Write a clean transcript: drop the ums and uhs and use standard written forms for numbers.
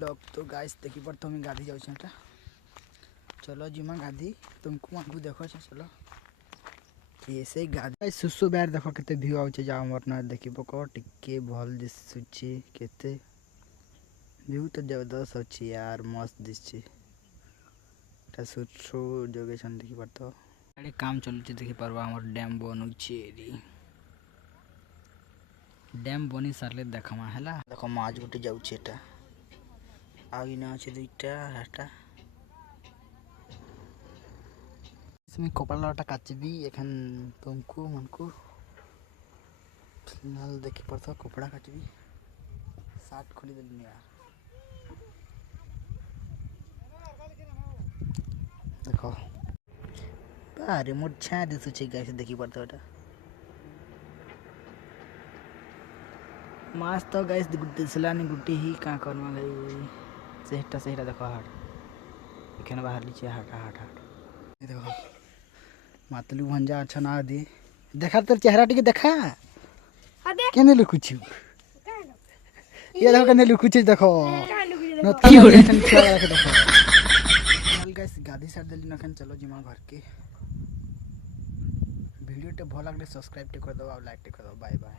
Blog. तो guys देखी पर तुम गाधी जाऊ चलो जिमा गाधी तुमको मानू देखो चलो ऐसे गाधी सुसु बैर देख के व्यू आउचे जा अमरनाथ देखी पक टिके भल दिशुची केते व्यू तो जबरदस्त अच्छी यार मस्त दिशची एटा सुसु जोगेशन देखी परतो एडे काम चलुची देखी परबा हमर डैम बनुची री डैम बनी सारले देखमा हैला देखो माज गुटे जाउची एटा आगे ना अच्छे दुईटा हाटा इसमें कपड़ा लाटा काचबी एखन तुमको मनको फिलहाल देखी पड़ता कपड़ा काचबी शर्ट खोली देली यार देखो अरे मोर छा दिसु छै गाइस देखी पड़ता एटा मास तो गाइस दिसलानी गुटी ही का करवा गई सेहटा देखो हाट एखन बाहर लीचे हाट देखो मातलू भंजा अच्छा ना दे देखा तेरे चेहरा टिके देखा केने लुकुछु ये देखो केने लुकुछु देखो नथी हो देखो गाइस गादी साइड देली नखन चलो जिमा घर के वीडियो टे भल लागले सब्सक्राइब टे कर दो और लाइक टे कर दो बाय बाय।